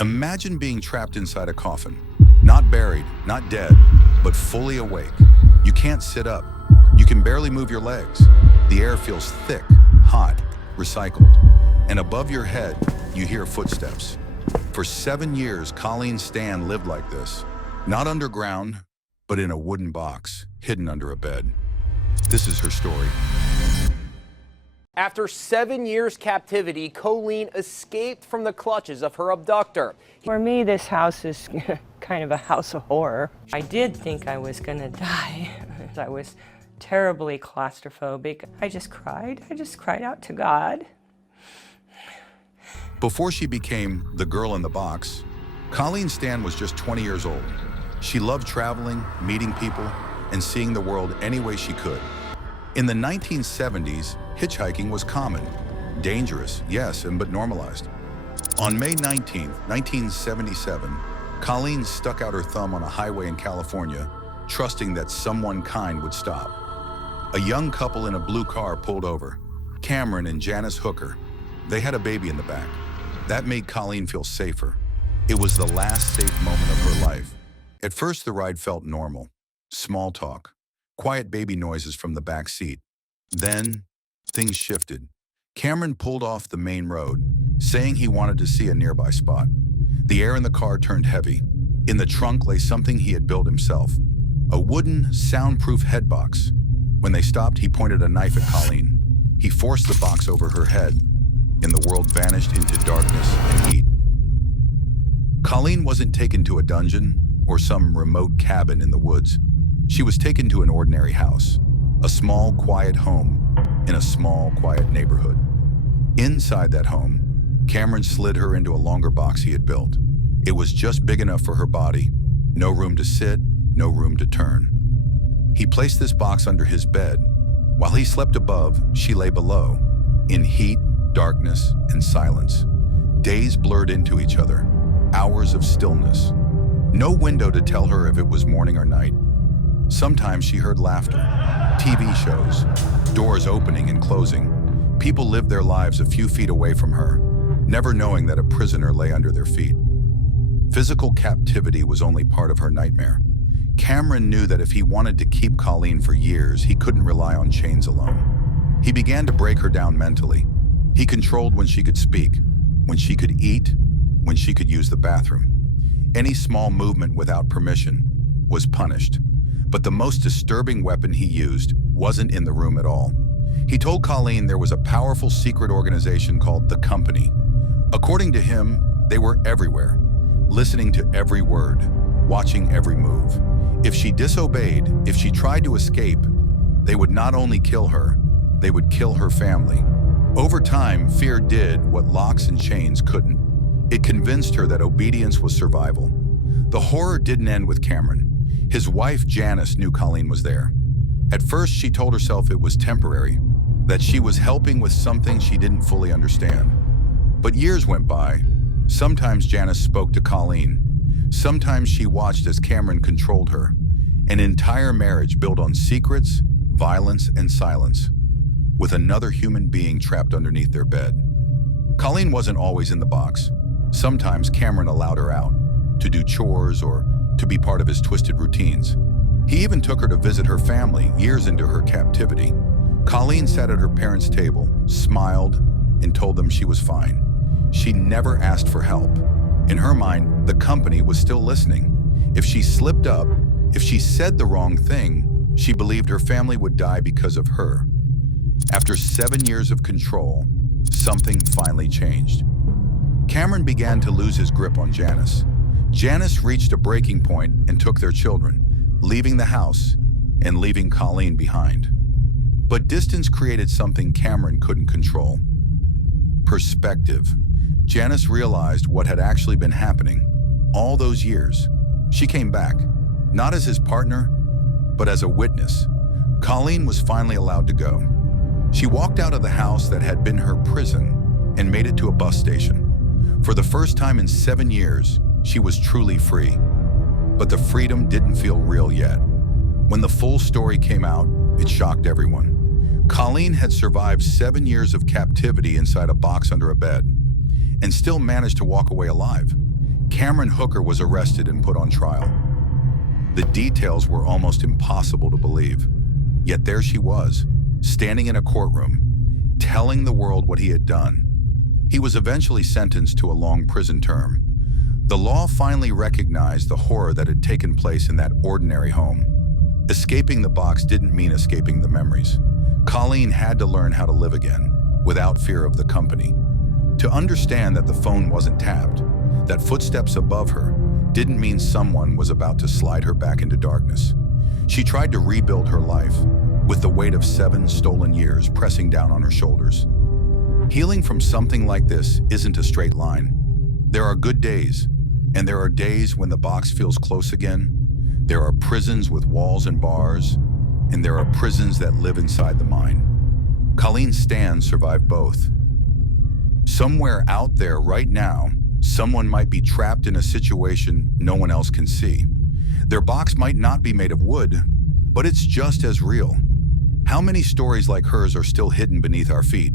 Imagine being trapped inside a coffin. Not buried, not dead, but fully awake. You can't sit up. You can barely move your legs. The air feels thick, hot, recycled. And above your head, you hear footsteps. For 7 years, Colleen Stan lived like this. Not underground, but in a wooden box, hidden under a bed. This is her story. After 7 years captivity, Colleen escaped from the clutches of her abductor. For me, this house is kind of a house of horror. I did think I was gonna die. I was terribly claustrophobic. I just cried out to God. Before she became the girl in the box, Colleen Stan was just 20 years old. She loved traveling, meeting people, and seeing the world any way she could. In the 1970s, hitchhiking was common. Dangerous, yes, but normalized. On May 19, 1977, Colleen stuck out her thumb on a highway in California, trusting that someone kind would stop. A young couple in a blue car pulled over, Cameron and Janice Hooker. They had a baby in the back. That made Colleen feel safer. It was the last safe moment of her life. At first, the ride felt normal. Small talk, quiet baby noises from the back seat. Then, things shifted. Cameron pulled off the main road, saying he wanted to see a nearby spot. The air in the car turned heavy. In the trunk lay something he had built himself, a wooden, soundproof head box. When they stopped, he pointed a knife at Colleen. He forced the box over her head, and the world vanished into darkness and heat. Colleen wasn't taken to a dungeon or some remote cabin in the woods. She was taken to an ordinary house, a small, quiet home in a small, quiet neighborhood. Inside that home, Cameron slid her into a longer box he had built. It was just big enough for her body, no room to sit, no room to turn. He placed this box under his bed. While he slept above, she lay below, in heat, darkness, and silence. Days blurred into each other, hours of stillness. No window to tell her if it was morning or night. Sometimes she heard laughter, TV shows, doors opening and closing. People lived their lives a few feet away from her, never knowing that a prisoner lay under their feet. Physical captivity was only part of her nightmare. Cameron knew that if he wanted to keep Colleen for years, he couldn't rely on chains alone. He began to break her down mentally. He controlled when she could speak, when she could eat, when she could use the bathroom. Any small movement without permission was punished. But the most disturbing weapon he used wasn't in the room at all. He told Colleen there was a powerful secret organization called the Company. According to him, they were everywhere, listening to every word, watching every move. If she disobeyed, if she tried to escape, they would not only kill her, they would kill her family. Over time, fear did what locks and chains couldn't. It convinced her that obedience was survival. The horror didn't end with Cameron. His wife, Janice, knew Colleen was there. At first, she told herself it was temporary, that she was helping with something she didn't fully understand. But years went by. Sometimes Janice spoke to Colleen. Sometimes she watched as Cameron controlled her. An entire marriage built on secrets, violence, and silence, with another human being trapped underneath their bed. Colleen wasn't always in the box. Sometimes Cameron allowed her out, to do chores or to be part of his twisted routines. He even took her to visit her family years into her captivity. Colleen sat at her parents' table, smiled, and told them she was fine. She never asked for help. In her mind, the Company was still listening. If she slipped up, if she said the wrong thing, she believed her family would die because of her. After 7 years of control, something finally changed. Cameron began to lose his grip on Janice. Janice reached a breaking point and took their children, leaving the house and leaving Colleen behind. But distance created something Cameron couldn't control. Perspective. Janice realized what had actually been happening all those years. She came back, not as his partner, but as a witness. Colleen was finally allowed to go. She walked out of the house that had been her prison and made it to a bus station. For the first time in 7 years, she was truly free. But the freedom didn't feel real yet. When the full story came out, it shocked everyone. Colleen had survived 7 years of captivity inside a box under a bed and still managed to walk away alive. Cameron Hooker was arrested and put on trial. The details were almost impossible to believe. Yet there she was, standing in a courtroom, telling the world what he had done. He was eventually sentenced to a long prison term. The law finally recognized the horror that had taken place in that ordinary home. Escaping the box didn't mean escaping the memories. Colleen had to learn how to live again, without fear of the company. To understand that the phone wasn't tapped, that footsteps above her didn't mean someone was about to slide her back into darkness. She tried to rebuild her life, with the weight of 7 stolen years pressing down on her shoulders. Healing from something like this isn't a straight line. There are good days, and there are days when the box feels close again. There are prisons with walls and bars, and there are prisons that live inside the mind. Colleen Stan survived both. Somewhere out there right now, someone might be trapped in a situation no one else can see. Their box might not be made of wood, but it's just as real. How many stories like hers are still hidden beneath our feet?